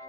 Hello,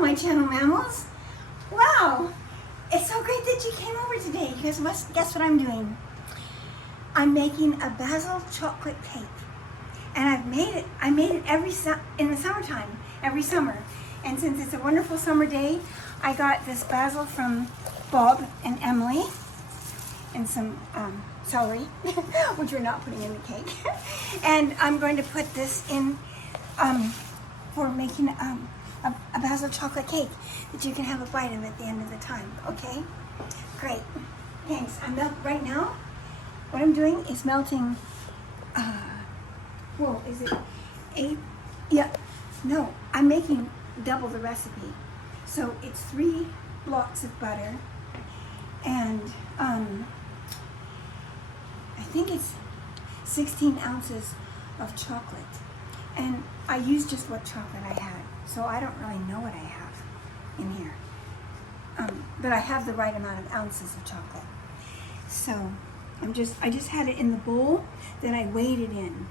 my channel mammals. Wow, it's so great that you came over today. Because guess what I'm doing? I'm making a basil chocolate cake, and I made it in the summertime, every summer. And since it's a wonderful summer day, I got this basil from Bob and Emily, and some celery, which we're not putting in the cake. And I'm going to put this in for making a basil chocolate cake that you can have a bite of at the end of the time. Okay, great, thanks. Right now, what I'm doing is melting. Whoa, is it 8? Yeah, no, I'm making double the recipe. So it's 3 blocks of butter, and I think it's 16 ounces of chocolate. And I used just what chocolate I had, so I don't really know what I have in here. But I have the right amount of ounces of chocolate. So I just had it in the bowl, then I weighed it in.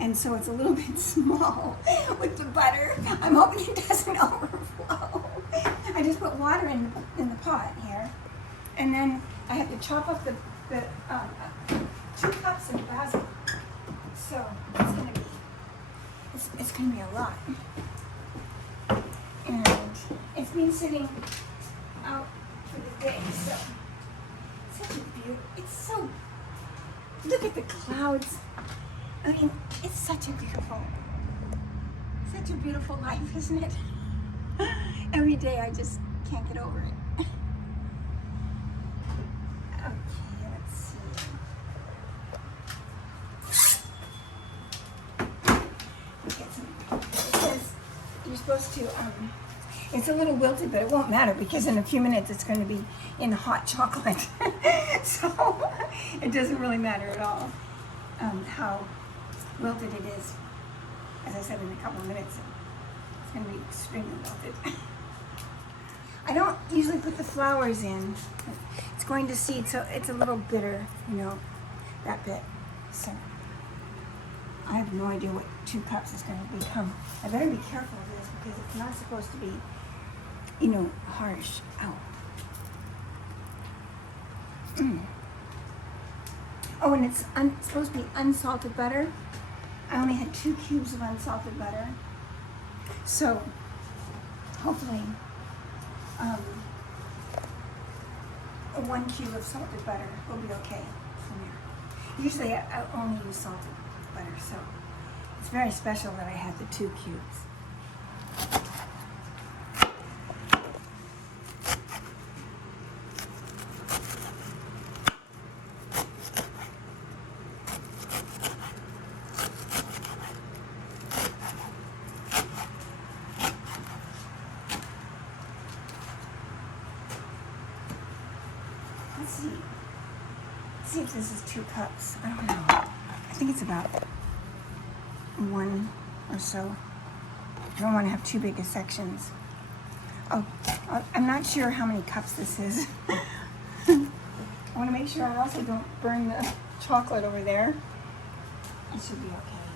And so it's a little bit small with the butter. I'm hoping it doesn't overflow. I just put water in the pot here. And then I have to chop up the 2 cups of basil. So it's gonna be a lot. And it's been sitting out for the day, so such a beautiful, look at the clouds. I mean, it's such a beautiful life, isn't it? Every day I just can't get over it. Okay, let's see. It says you're supposed to, it's a little wilted, but it won't matter because in a few minutes it's going to be in hot chocolate. So it doesn't really matter at all how wilted it is. As I said, in a couple of minutes it's going to be extremely wilted. I don't usually put the flowers in. It's going to seed, so it's a little bitter, that bit. So I have no idea what 2 cups is going to become. I better be careful of this because it's not supposed to be, harsh. Ow. Oh, and it's supposed to be unsalted butter. I only had 2 cubes of unsalted butter. So hopefully 1 cube of salted butter will be okay from there. Usually I only use salted butter, so it's very special that I have the 2 cubes. Let's see if this is 2 cups. I don't know. I think it's about 1 or so. I don't want to have too big of sections. Oh, I'm not sure how many cups this is. I want to make sure I also don't burn the chocolate over there. It should be okay.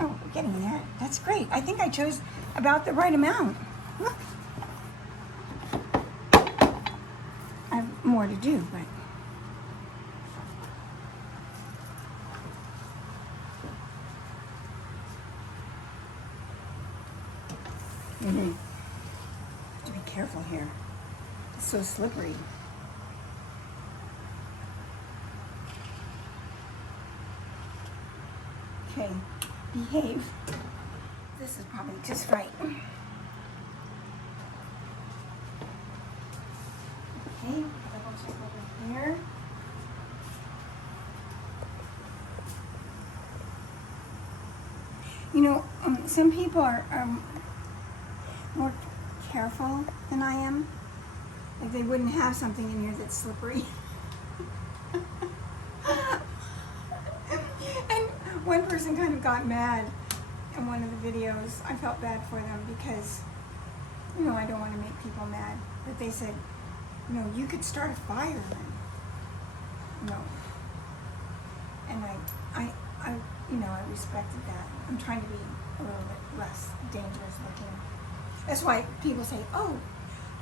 Oh, we're getting there. That's great. I think I chose about the right amount. Look. I have more to do, but have to be careful here. It's so slippery. Okay, behave. This is probably just right. Okay, double check over here. Some people are more careful than I am. Like they wouldn't have something in here that's slippery. And One person kind of got mad in one of the videos. I felt bad for them because, you know, I don't want to make people mad. But they said, you know, you could start a fire. And, you know, and I, you know, I respected that. I'm trying to be a little bit less dangerous looking. That's why people say, oh,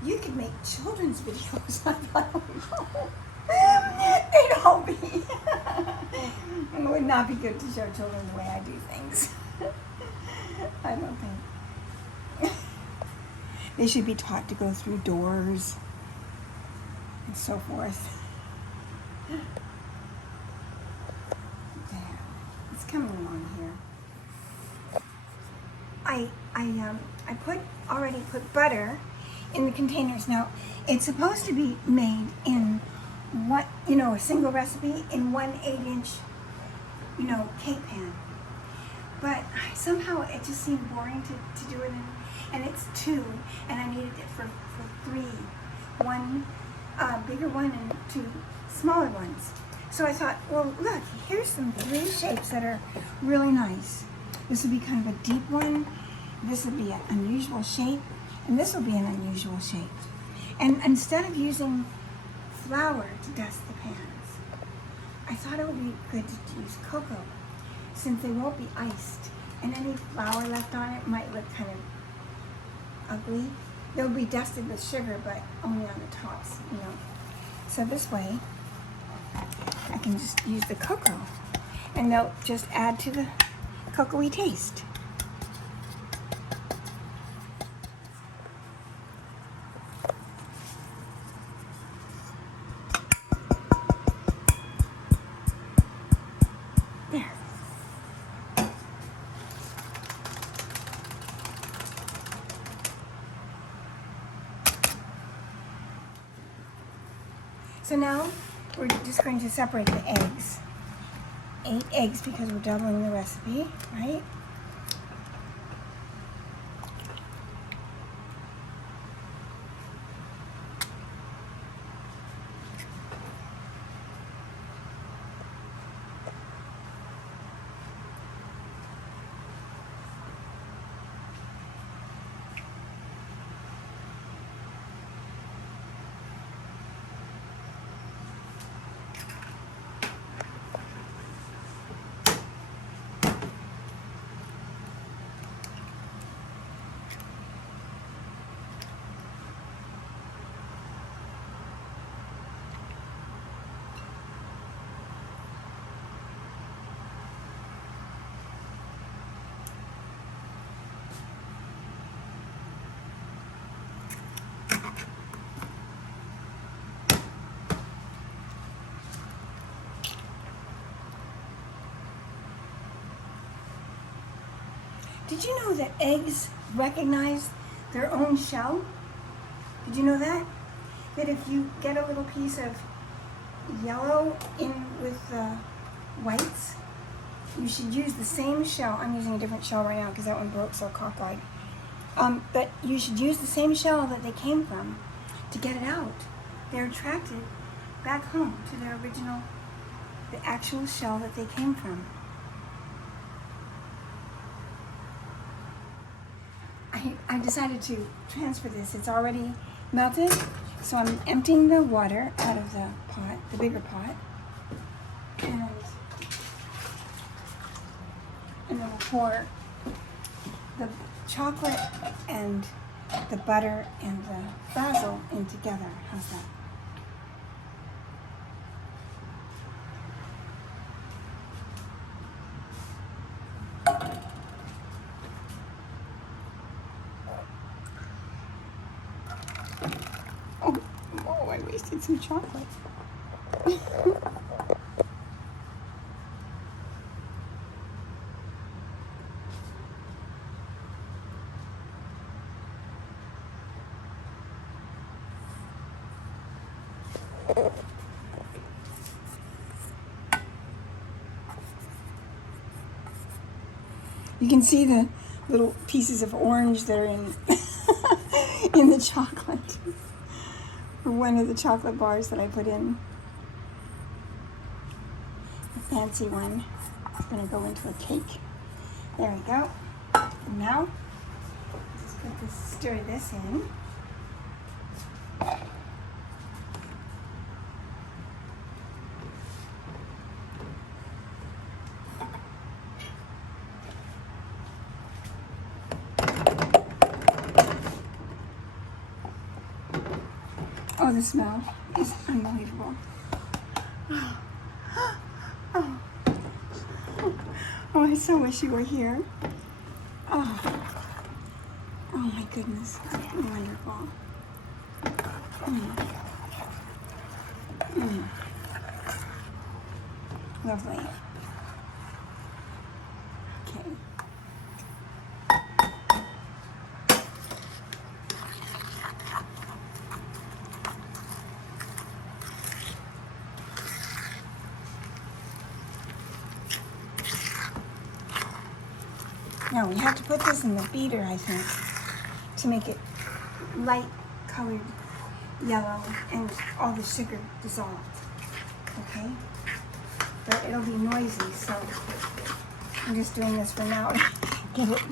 you could make children's videos. I thought, oh, no, they'd all be. It would not be good to show children the way I do things. I don't think. They should be taught to go through doors and so forth. There. It's coming along here. I already put butter in the containers. Now, it's supposed to be made in what, you know, a single recipe in 1 8-inch, you know, cake pan. But somehow it just seemed boring to do it in, and it's 2, and I needed it for 3. 1 bigger one and 2 smaller ones. So I thought, well, look, here's some 3 shapes that are really nice. This will be kind of a deep one. This will be an unusual shape, and this will be an unusual shape. And instead of using flour to dust the pans, I thought it would be good to use cocoa, since they won't be iced, and any flour left on it might look kind of ugly. They'll be dusted with sugar, but only on the tops, you know. So this way, I can just use the cocoa, and they'll just add to the cocoa-y taste. There. So now we're just going to separate the eggs. 8 eggs because we're doubling the recipe, right? Did you know that eggs recognize their own shell? Did you know that? That if you get a little piece of yellow in with the whites, you should use the same shell. I'm using a different shell right now because that one broke so cockeyed. But you should use the same shell that they came from to get it out. They're attracted back home to their original, the actual shell that they came from. I decided to transfer this. It's already melted, so I'm emptying the water out of the pot, the bigger pot, and then we'll pour the chocolate and the butter and the basil in together. How's that? Oh, I wasted some chocolate. You can see the little pieces of orange that are in in the chocolate. For one of the chocolate bars that I put in. A fancy one. going to go into a cake. There we go. And now, just put this, stir this in. Oh, the smell is unbelievable. Oh, I so wish you were here. Oh my goodness, wonderful. Lovely. Okay. Now we have to put this in the beater, I think, to make it light colored yellow and all the sugar dissolved. Okay? But it'll be noisy, so I'm just doing this for now to get it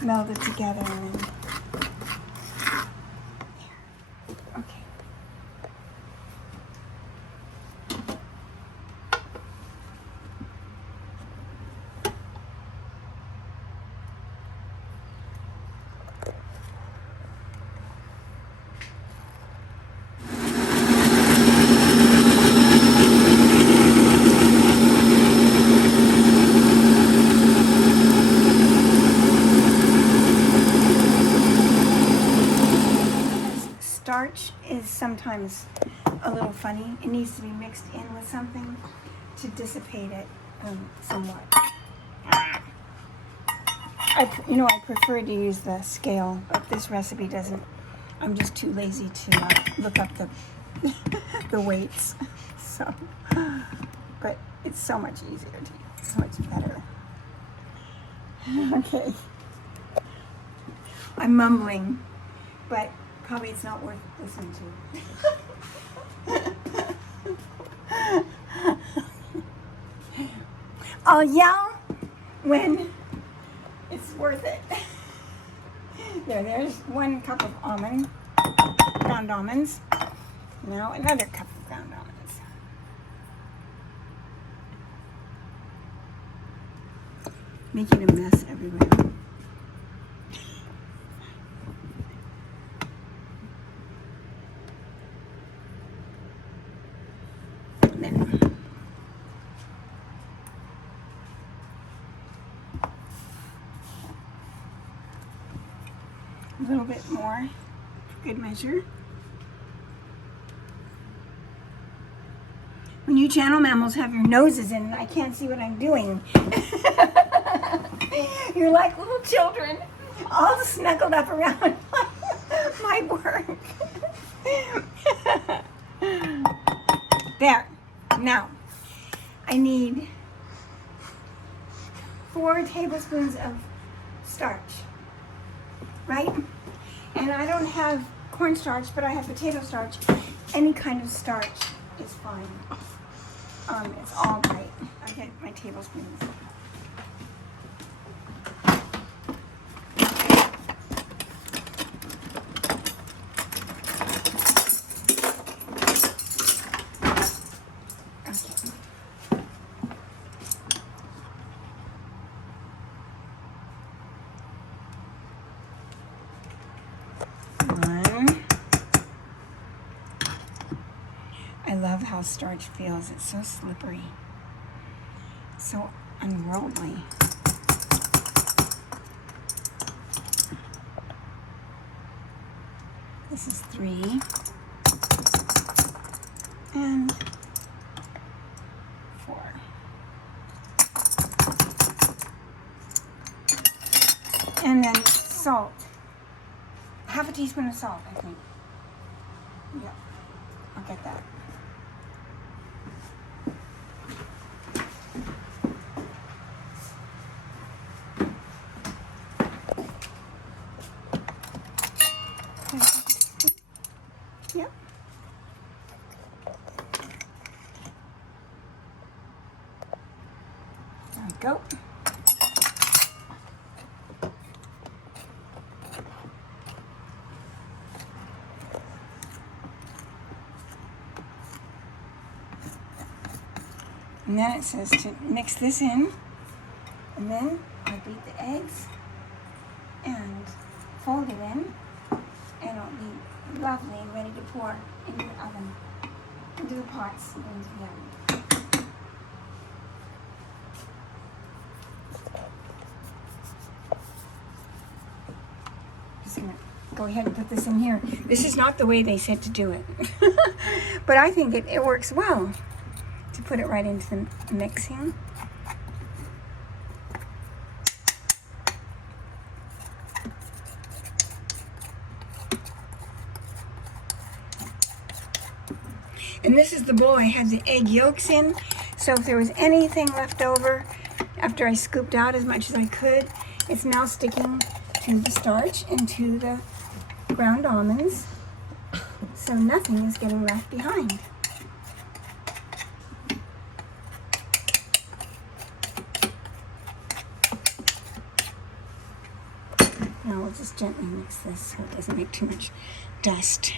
melded together. And there. Okay. Starch is sometimes a little funny. It needs to be mixed in with something to dissipate it somewhat. I prefer to use the scale, but this recipe doesn't. I'm just too lazy to look up the weights. So, but it's so much easier to use, so much better. Okay. I'm mumbling, but probably it's not worth listening to. I'll yell when it's worth it. There's 1 cup of ground almonds. Now another cup of ground almonds. Making a mess everywhere. A little bit more, good measure. When you channel mammals have your noses in, I can't see what I'm doing. You're like little children, all snuggled up around my work. There. Now, I need 4 tablespoons of starch. Right? And I don't have cornstarch, but I have potato starch. Any kind of starch is fine. It's all right. I get my tablespoons. I love how starch feels. It's so slippery, so unworldly. This is 3 and 4. And then salt. Half a teaspoon of salt, I think. Yeah, I'll get that. Yep. go. And then it says to mix this in, and then I beat the eggs and fold it in, and it'll be lovely and ready to pour into the oven, into the pots, and into the oven. Just gonna go ahead and put this in here. This is not the way they said to do it, but I think it works well to put it right into the mixing. And this is the bowl I had the egg yolks in, so if there was anything left over after I scooped out as much as I could, it's now sticking to the starch and to the ground almonds, so nothing is getting left behind. Now we'll just gently mix this so it doesn't make too much dust.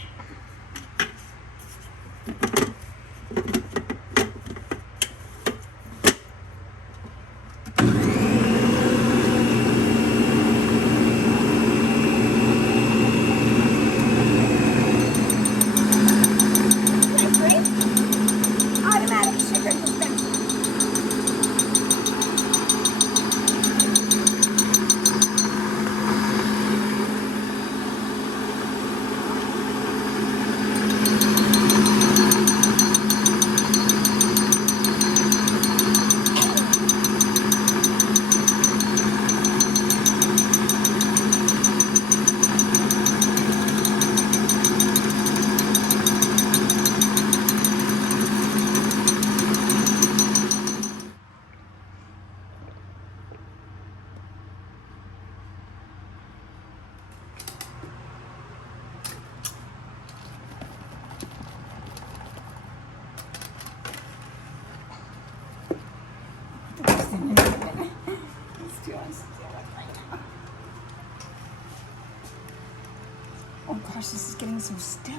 Oh gosh, this is getting so stiff.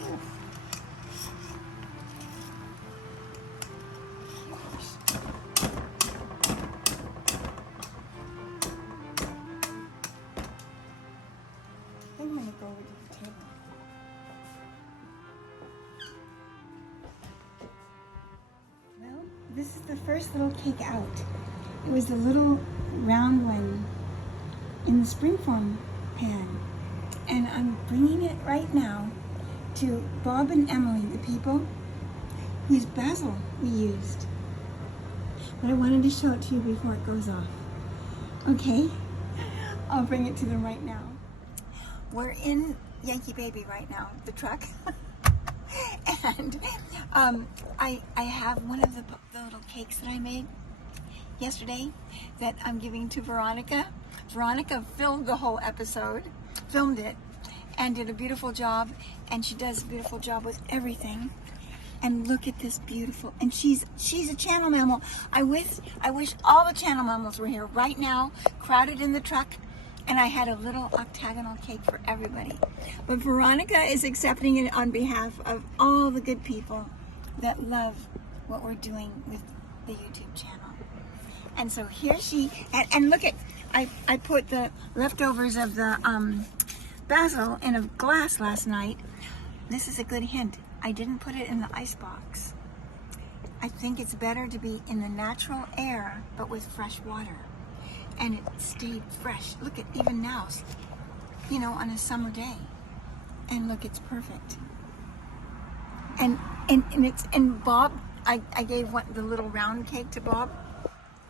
Oof. I'm gonna go over to the table. Well, this is the first little cake out. It was the little round one in the springform pan. And I'm bringing it right now to Bob and Emily, the people whose basil we used. But I wanted to show it to you before it goes off. Okay, I'll bring it to them right now. We're in Yankee Baby right now, the truck. And I have one of the little cakes that I made yesterday that I'm giving to Veronica. Veronica filmed the whole episode, filmed it, and did a beautiful job, and she does a beautiful job with everything. And look at this beautiful, and she's a channel mammal. I wish all the channel mammals were here right now, crowded in the truck, and I had a little octagonal cake for everybody. But Veronica is accepting it on behalf of all the good people that love what we're doing with the YouTube channel. And so here she, and look at, I put the leftovers of the basil in a glass last night. This is a good hint. I didn't put it in the ice box. I think it's better to be in the natural air, but with fresh water. And it stayed fresh. Look at, even now, you know, on a summer day. And look, it's perfect. And Bob, I gave the little round cake to Bob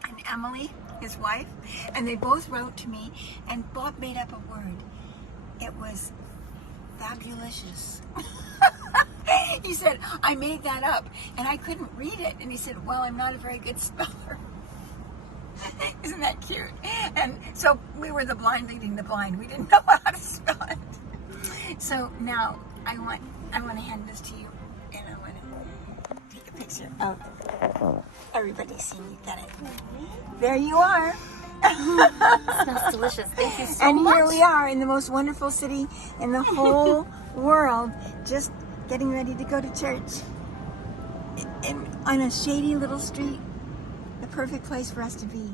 and Emily, his wife, and they both wrote to me, and Bob made up a word. It was fabulicious. He said, I made that up, and I couldn't read it. And he said, well, I'm not a very good speller. Isn't that cute? And so we were the blind leading the blind. We didn't know how to spell it. So now I want to hand this to you, and I want to take a picture. picture of everybody seeing you got it. There you are. Smells delicious. Thank you so And much. here we are in the most wonderful city in the whole world, just getting ready to go to church. On a shady little street, the perfect place for us to be.